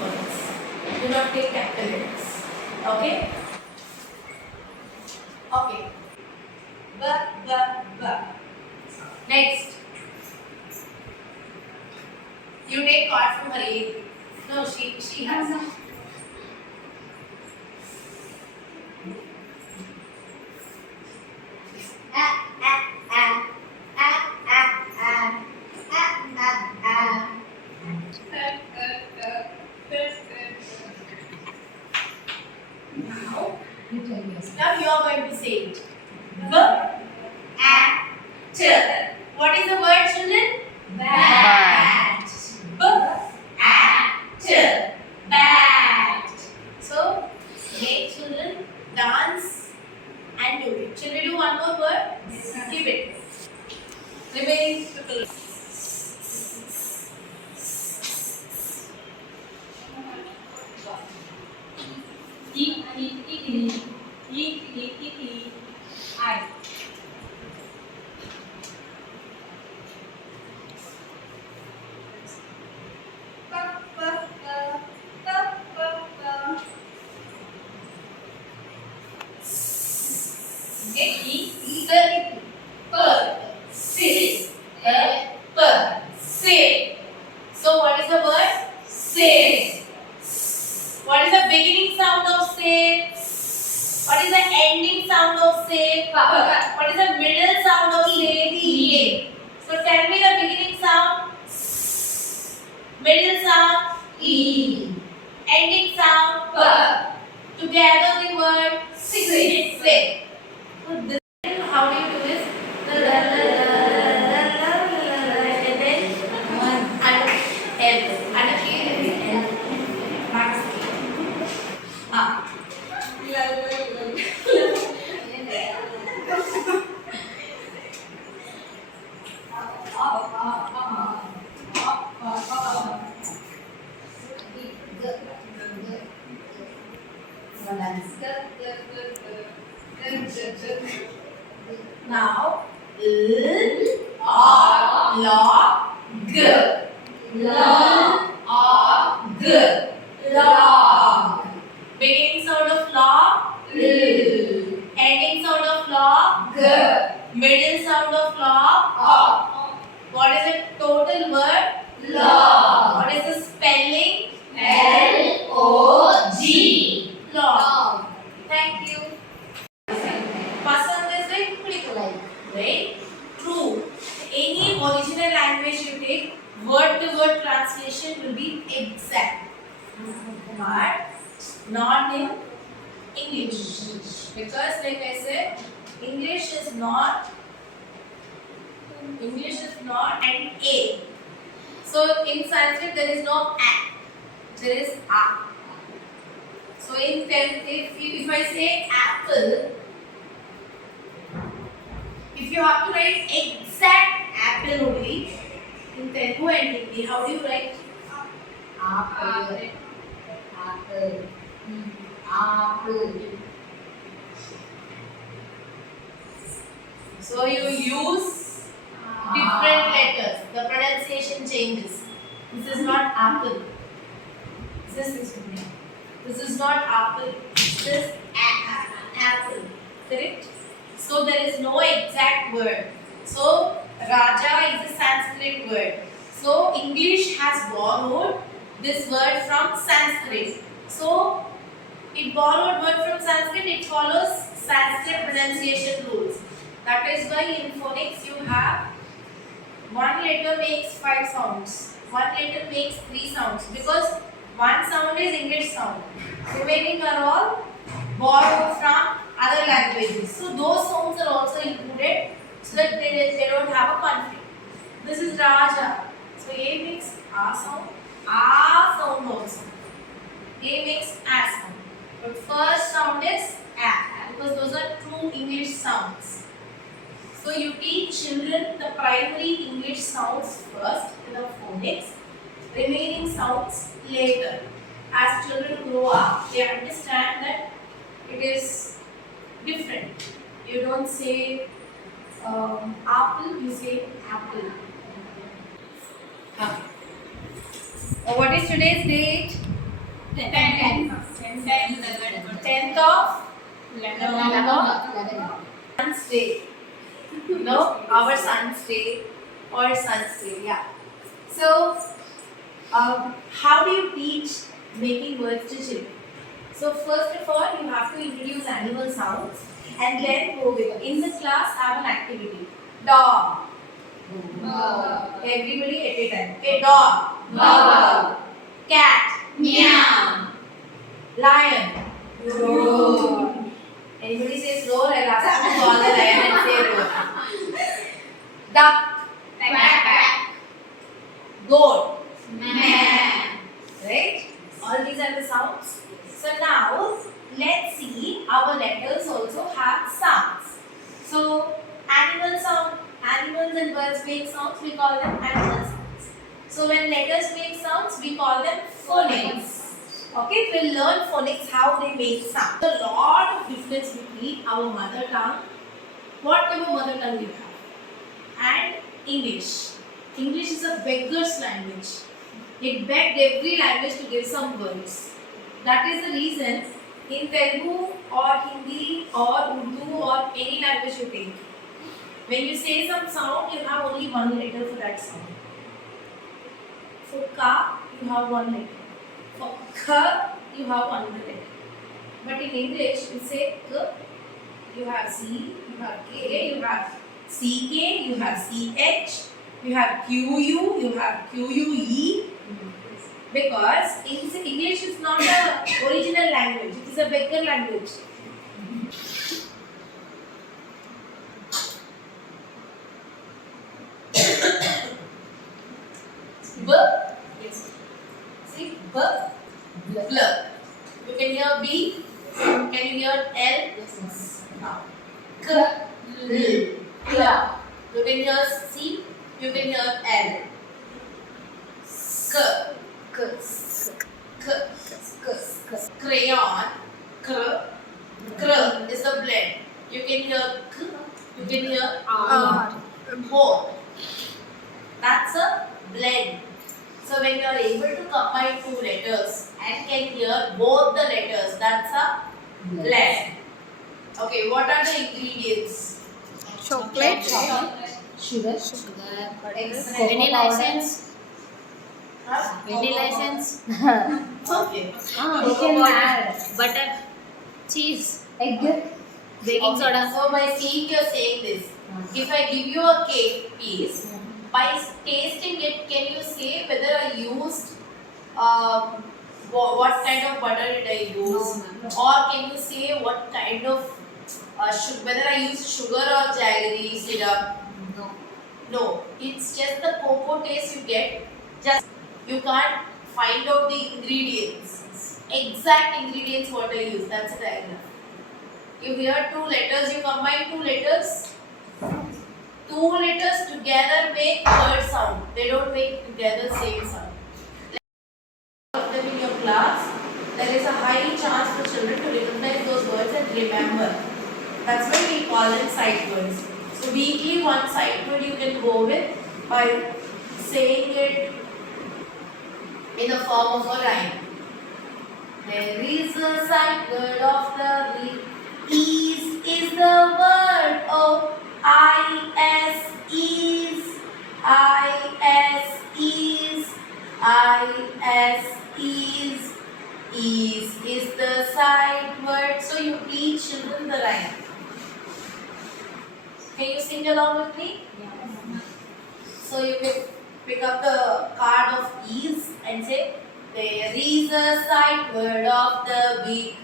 for this. Do not take capital letters. Okay? Okay. B. Next. You take card from Hari. No, she has. Now you are going to say it. What is the word, children? Bat. Bat. So, make children dance and do it. Shall we do one more word? Yes. Keep it. Remain. I. So what is the word? Say. What is the beginning sound of say? What is the ending sound of say? What is the middle sound of say? So tell me the beginning sound. Middle sound. Ending sound. Together the word say. So this, how do you do this? And then and now log. Beginning sound of log. Ending sound of log. Middle sound of log. What is the total word? Log. What is the spelling? Log. Log. Thank you. Pasand is like click, right? True. Any original language you take, word to word translation will be exact. But not in English. Because like I said, English is not an A. So in Sanskrit there is no A. There is A. So in if I say apple, if you have to write exact apple only in Telugu and Hindi, how do you write? Apple. So you use different letters. The pronunciation changes. This is not apple. This is not apple. This is apple. Correct? So there is no exact word. So Raja is a Sanskrit word. So English has borrowed this word from Sanskrit. So it borrowed word from Sanskrit. It follows Sanskrit pronunciation rules. That is why in phonics you have one letter makes 5 sounds. One letter makes 3 sounds. Because one sound is English sound. Remaining are all borrowed from other languages. So those sounds are also included so that they don't have a conflict. This is Raja. So A makes A sound also. A makes A sound. But first sound is A because those are true English sounds. So you teach children the primary English sounds first in the phonics, remaining sounds later. As children grow up, they understand that it is different. You don't say apple, you say apple. Okay. What is today's date? 10th of Sun's Day. No, our Sun's Day or Sun's Day. Yeah. So, how do you teach making words to children? So first of all, you have to introduce animal sounds and then go with it. In the class, have an activity. Dog. Everybody at a time. Okay, dog. Cat. Meow. Lion. Roar. Anybody says roar, I'll ask you to call the lion and say roar. Duck. Quack. Goat. Meow. Right? All these are the sounds. So now, let's see our letters also have sounds. So, animals and birds make sounds, we call them animal sounds. So, when letters make sounds, we call them phonics. Okay, we'll learn phonics, how they make sound. There's a lot of difference between our mother tongue, whatever mother tongue you have, and English. English is a beggar's language. It begged every language to give some words. That is the reason in Telugu or Hindi or Urdu or any language you take, when you say some sound, you have only one letter for that sound. For ka, you have one letter. For kha, you have one letter. But in English, you say k, you have c, you have k, you have ck, you have ch, you have qu, you have que. Because English is not a original language, it is a beggar language. B, yes. See, b, bl. You can hear b. Can you hear l? Yes. Now, k, l. You can hear c. You can hear l. K. Crayon, kr is the blend. You can hear k, you can hear r. Both. That's a blend. So when you are able to combine two letters and can hear both the letters, that's a blend. Okay, what are the ingredients? Chocolate. Sugar. Vanilla essence. Huh? Vanilla essence. Okay. You can add Butter. Cheese. egg. Baking soda. So by seeing you are saying this, if I give you a cake piece, by tasting it, can you say whether I used what kind of butter did I use? No. Or can you say what kind of whether I used sugar or jaggery syrup? No. No, it's just the cocoa taste you get. Just you can't find out the ingredients, exact ingredients what I use. That's a diagram. You hear two letters, you combine two letters. Two letters together make word sound. They don't make together same sound. All of them in your class, there is a high chance for children to recognize those words and remember. That's why we call them sight words. So weekly one sight word you can go with by saying it in the form of a rhyme. There is a sight word of the week. Is the word of is is is the sight word. So you teach children the rhyme. Can you sing along with me? Yeah. So you can pick up the card of is and say, there is a sight word of the week.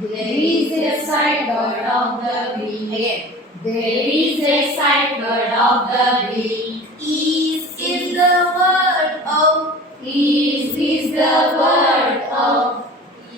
There is a sight word of the week. Again. There is a sight word of the week. Is the word of. Is the word of.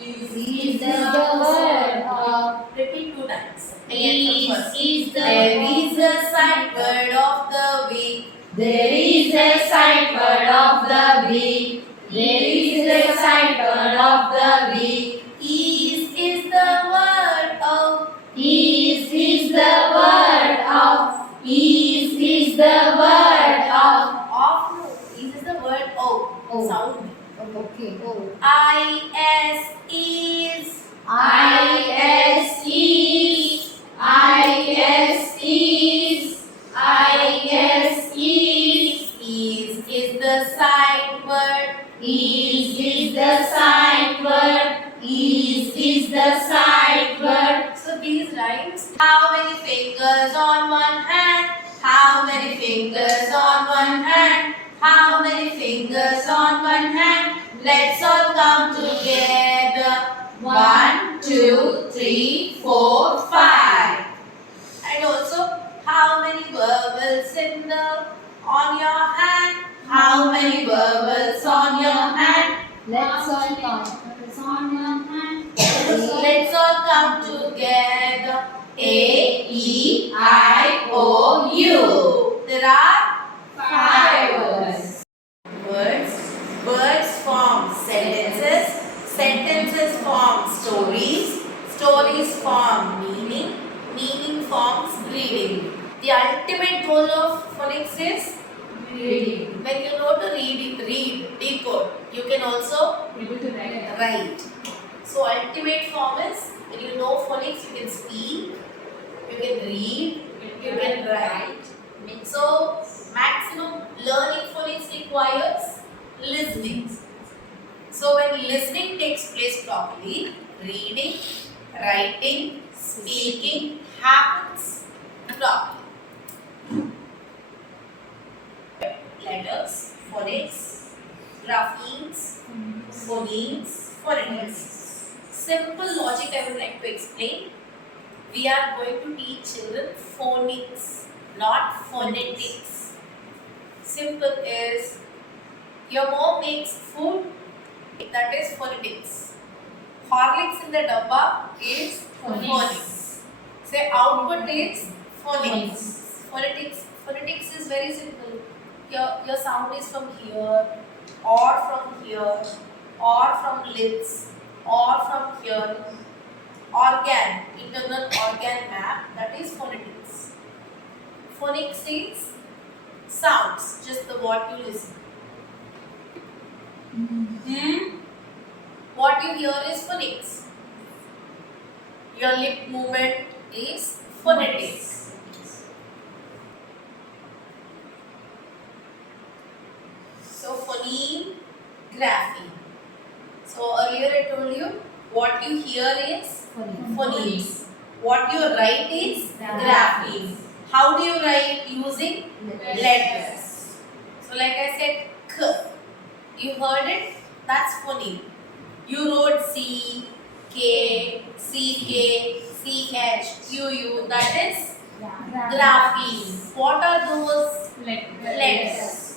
Is the word of. Repeat two times. Again from first. Is the There is a sight word of the week. There is a sight word of the week. There is a sight word of the week. Is the word of. Is the word of. Is the word of. Of no. Is the word of. Oh. Sound. Okay. I S is. I S is. I S is. I S is. Is the sight word. Is the sight word. Is the sight word. So these rhymes. How many fingers on one hand? How many fingers on one hand? How many fingers on one hand? Let's all come together. 1, 2, 3, 4, 5. And also, how many bubbles in the on your hand? How many bubbles on your hand? Let's all count. It's on your hand. Let's all come together. A, E, I, O, U. There are 5 words. words. Words form sentences. Sentences form stories. Stories form meaning. Meaning forms reading. The ultimate goal of phonics is Reading. when you know to read, decode, you can also Able to write. write. So ultimate form is when you know phonics, you can speak, you can read, you can write. So maximum learning phonics requires listening. So when listening takes place properly, reading, writing, speaking happens properly. Letters, phonics, graphemes, phonemes, phonetics. Simple logic I would like to explain. We are going to teach children phonics, not phonetics. Simple is your mom makes food, that is phonetics. Horlicks in the dabba is phonics. Say output is phonics. Phonetics is very simple. Your sound is from here, or from here, or from lips, or from here. Organ, internal organ map, that is phonetics. Phonics is sounds, just the what you listen. What you hear is phonics. Your lip movement is phonetics. So phoneme, grapheme. So earlier I told you what you hear is phonemes. What you write is grapheme. How do you write? Using letters. So like I said, K. You heard it? That's phoneme. You wrote C, K, CK, CH, QU. That is grapheme. What are those letters?